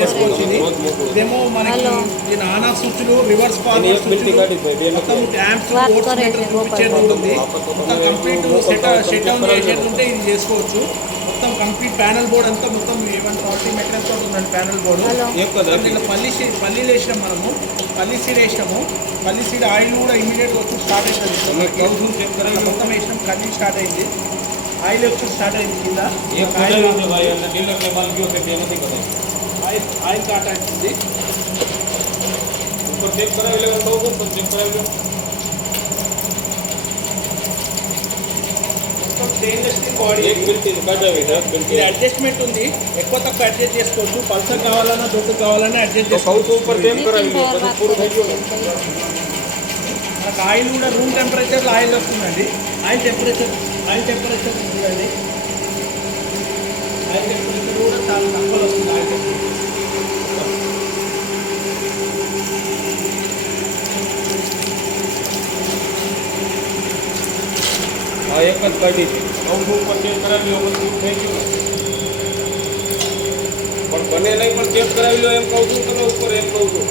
చేసుకోవచ్చు. ఇదేమో మనకి దీని ఆన్ ఆఫ్ స్విచ్లు, రివర్స్ ఫార్వర్డ్ స్విచ్లు, మొత్తం యాంప్స్, వోల్ట్స్ మీటర్ చూపించేది ఉంటుంది. మొత్తం కంప్లీట్ సెట్ డౌన్ చేసేది ఉంటే ఇది చేసుకోవచ్చు. మొత్తం కంప్లీట్ ప్యానల్ బోర్డ్ అంతా మొత్తం ఏమంటే క్వాలిటీ మెటీరియల్తో ఉందండి ప్యానల్ బోర్డు. దీంట్లో పల్లీలు వేసినాం మనము, పల్లి సీడ్ వేసినాము. పల్లి సీడ్ ఆయిల్ కూడా ఇమీడియట్గా వచ్చి స్టార్ట్ అవుతుంది. మొత్తం వేసినాం, కన్నీ స్టార్ట్ అయింది, ఆయిల్ వచ్చి స్టార్ట్ అయింది. కింద ఆయిల్ స్టార్ట్ అవుతుంది. స్టెయిన్లెస్ స్టీల్ బాడీ, ఇది అడ్జస్ట్మెంట్ ఉంది, ఎక్కువ తక్కువ అడ్జస్ట్ చేసుకోవచ్చు. పల్సర్ కావాలన్నా దొడ్డు కావాలన్నా అడ్జస్ట్ చేసుకోవచ్చు. మనకు ఆయిల్ కూడా రూమ్ టెంపరేచర్లో ఆయిల్ వస్తుందండి. ఆయిల్ టెంపరేచర్ చూడండి, ఆయిల్ టెంపరేచర్ కూడా చాలా తక్కువ వస్తుంది. ఆయిల్ టెంపరేచర్ एक बात कर दीजिए और ऊपर चेक करा लियो थैंक यू પણ બને નહીં પણ ચેક કરાવી લો એમ કહું છું તમે ઉપર એમ કહું છું